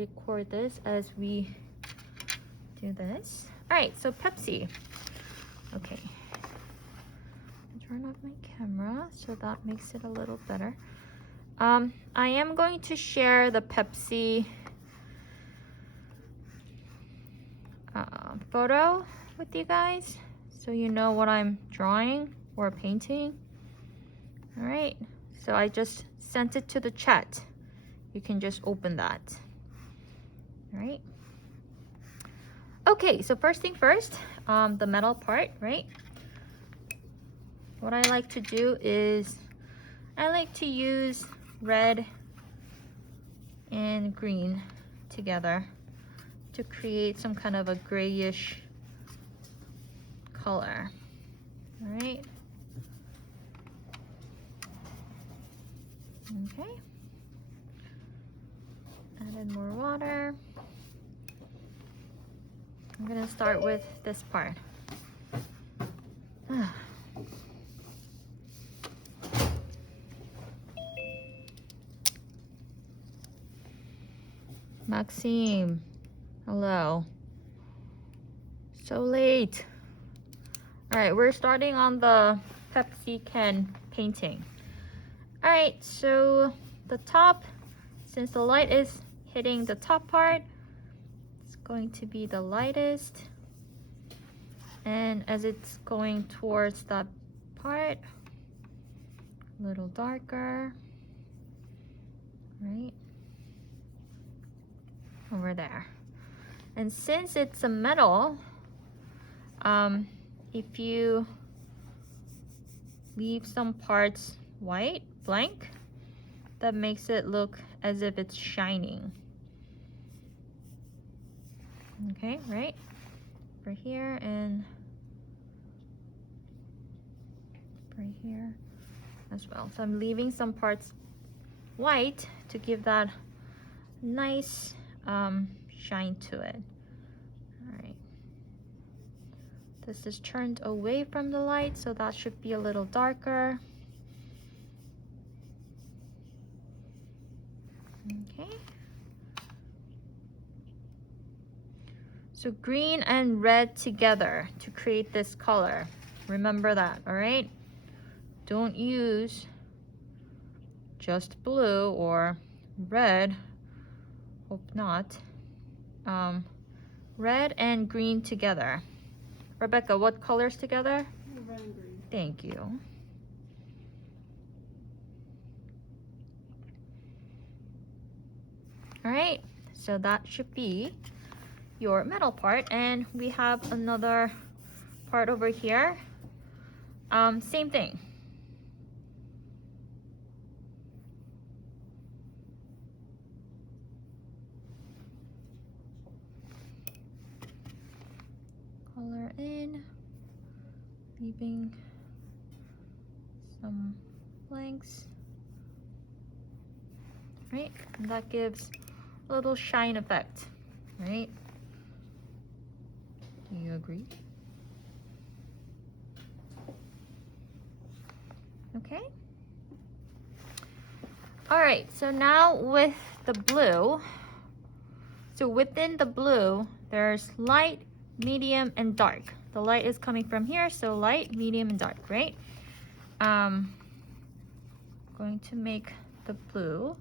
record this as we do this. All right, so Pepsi. Okay. Turn off my camera so that makes it a little better. I am going to share the Pepsi photo with you guys so you know what I'm drawing or painting. All right, so I just sent it to the chat. You can just open that. All right. Okay, so first thing first, the metal part, right? What I like to do is I like to use red and green together to create some kind of a grayish color. All right. Okay. Added more water. I'm gonna start with this part. Maxime, hello. So late. All right, we're starting on the Pepsi can painting. All right, so the top, since the light is hitting the top part, it's going to be the lightest. And as it's going towards that part, a little darker, right? Over there. And since it's a metal, if you leave some parts white, blank, that makes it look as if it's shining. Okay, right? For here and for here as well. So I'm leaving some parts white to give that nice shine to it. All right. This is turned away from the light, so that should be a little darker. Okay. So green and red together to create this color. Remember that, all right? Don't use just blue or red. Hope not. Red and green together. Rebecca, what colors together? Red and green. Thank you. All right, so that should be your metal part, and we have another part over here. Same thing. Color in, leaving some blanks. Right, and that gives a little shine effect, right? Do you agree? Okay. All right, so now with the blue, so within the blue, there's light, medium, and dark. The light is coming from here, so light, medium, and dark, right? Going to make the blue.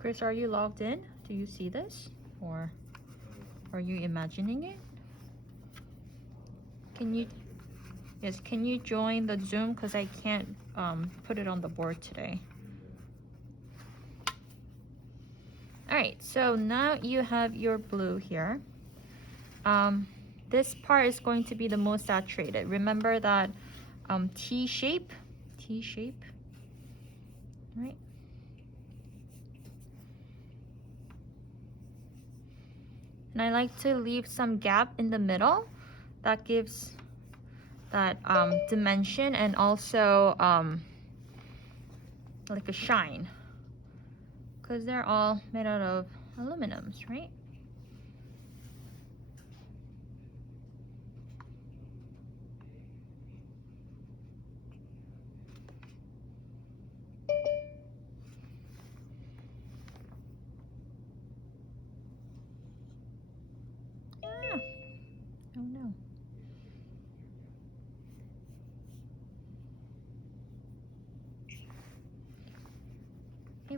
Chris, are you logged in? Do you see this? Or are you imagining it? Can you, yes, can you join the Zoom? Because I can't put it on the board today. All right, so now you have your blue here. This part is going to be the most saturated. Remember that T shape, right? And I like to leave some gap in the middle. That gives that dimension and also like a shine, because they're all made out of aluminums, right?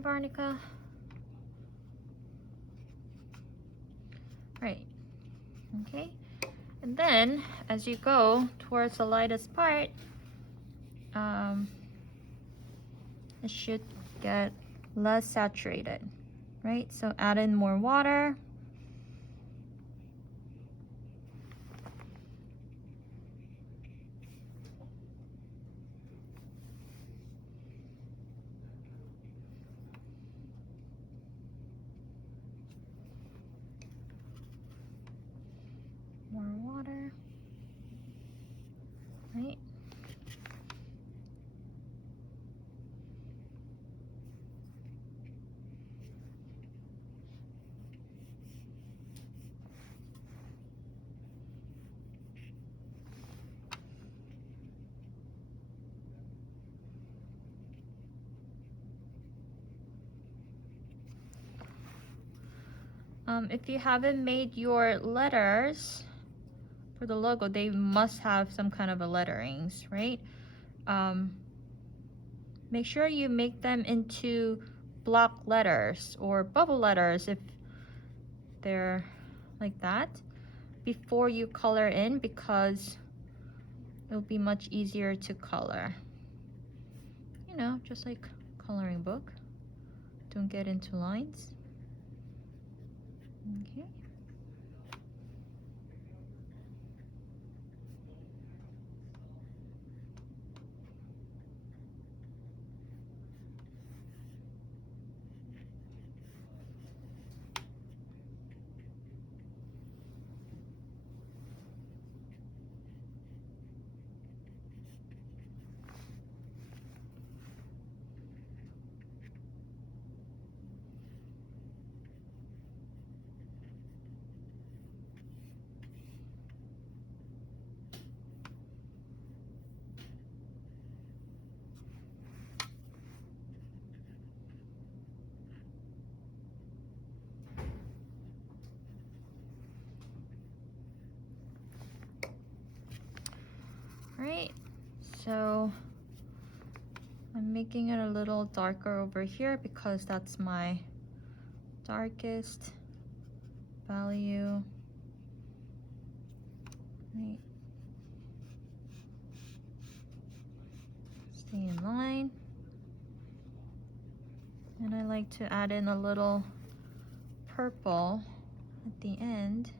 Hi, Varnica. Right. Okay. And then, as you go towards the lightest part, it should get less saturated, right? So add in more water. More water, right? If you haven't made your letters for the logo, they must have some kind of a letterings, right? Make sure you make them into block letters or bubble letters if they're like that before you color in, because it'll be much easier to color. You know, just like coloring book. Don't get into lines. Okay. Right, so I'm making it a little darker over here because that's my darkest value. Right. Stay in line. And I like to add in a little purple at the end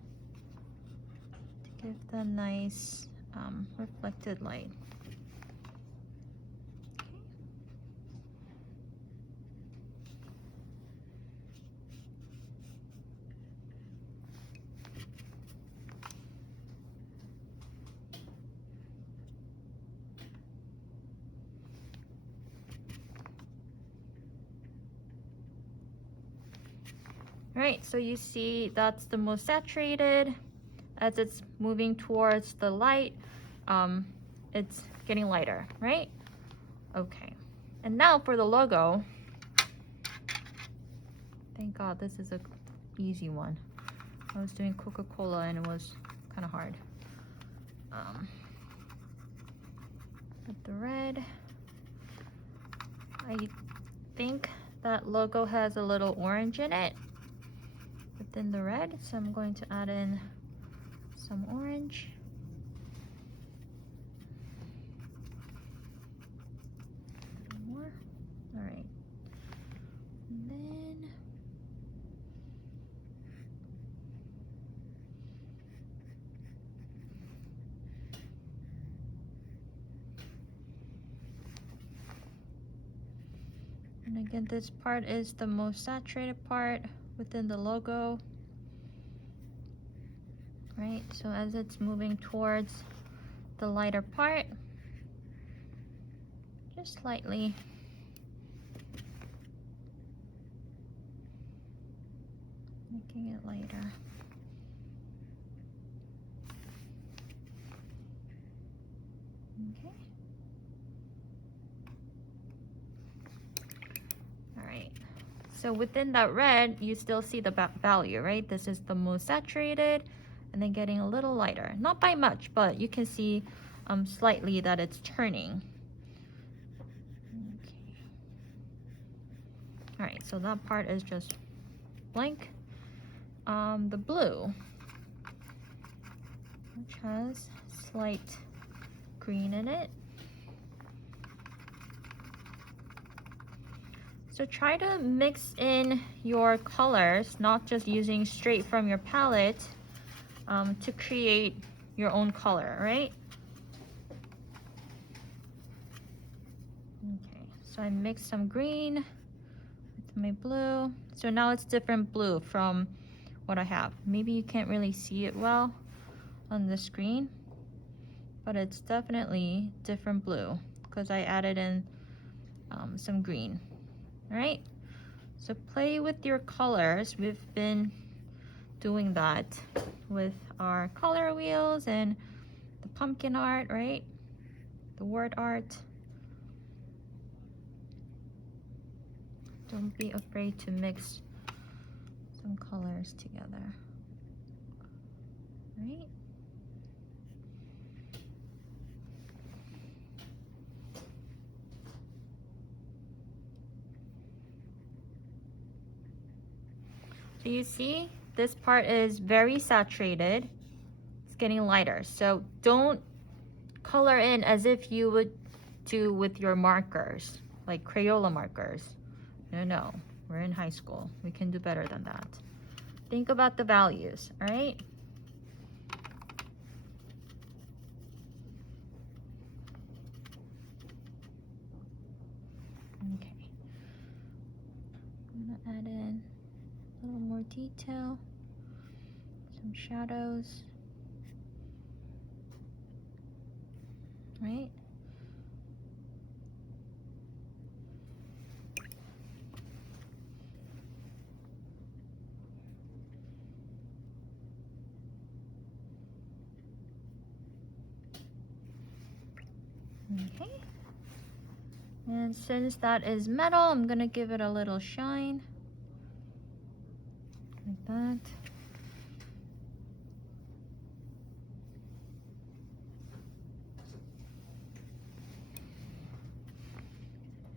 to give the nice reflected light. Alright, so you see that's the most saturated. As it's moving towards the light, it's getting lighter, right? Okay. And now for the logo. Thank God this is a easy one. I was doing Coca-Cola and it was kind of hard. With the red, I think that logo has a little orange in it within the red, so I'm going to add in some orange. More. All right. And then and again, this part is the most saturated part within the logo. Right, so as it's moving towards the lighter part, just slightly making it lighter. Okay. All right. So within that red, you still see the value, right? This is the most saturated, and then getting a little lighter. Not by much, but you can see slightly that it's turning. Okay. Alright, so that part is just blank. The blue, which has slight green in it. So try to mix in your colors, not just using straight from your palette, to create your own color, right? Okay, so I mixed some green with my blue. So now it's different blue from what I have. Maybe you can't really see it well on the screen, but it's definitely different blue because I added in some green. All right, so play with your colors. We've been doing that with our color wheels and the pumpkin art, right? The word art. Don't be afraid to mix some colors together, right? So you see, this part is very saturated. It's getting lighter. So don't color in as if you would do with your markers, like Crayola markers. No, we're in high school. We can do better than that. Think about the values, all right? Okay. I'm gonna add in a little more detail, some shadows, right? Okay. And since that is metal, I'm gonna give it a little shine, like that.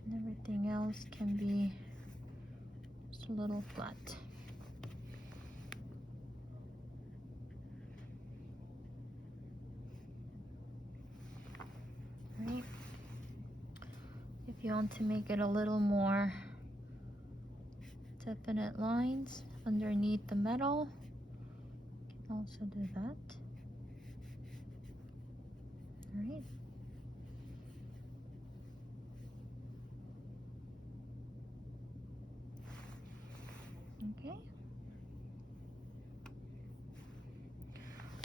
And everything else can be just a little flat. Right. If you want to make it a little more definite lines underneath the metal, you can also do that. All right. Okay.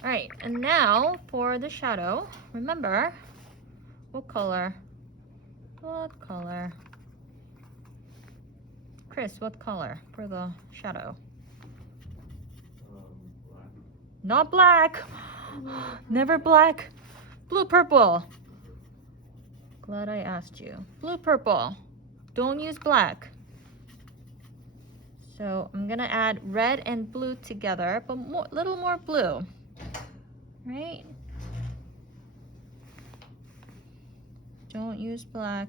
All right, and now for the shadow, remember, what color? What color? Chris, what color for the shadow? Black. Not black. Never black. Blue, purple. Glad I asked you. Blue, purple. Don't use black. So I'm gonna add red and blue together, but a little more blue. Right? Don't use black.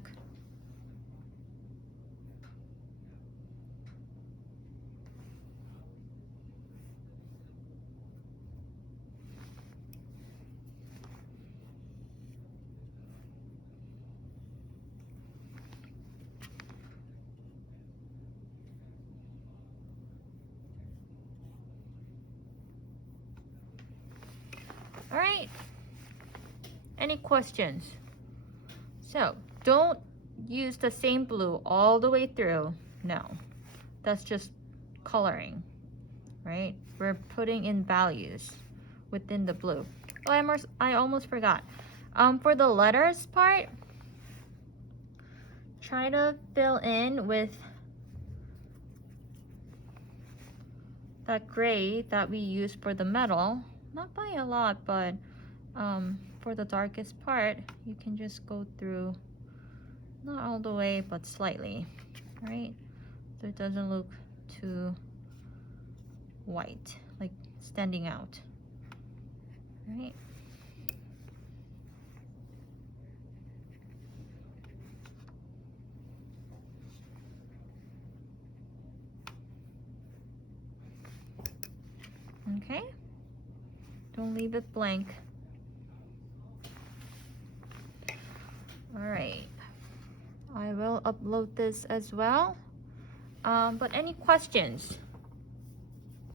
All right. Any questions? So don't use the same blue all the way through. No, that's just coloring, right? We're putting in values within the blue. Oh, I almost forgot. For the letters part, try to fill in with that gray that we use for the metal. Not by a lot, but for the darkest part, you can just go through, not all the way, but slightly, right? So it doesn't look too white, like standing out, right? Okay? Don't leave it blank. Alright. I will upload this as well. But any questions?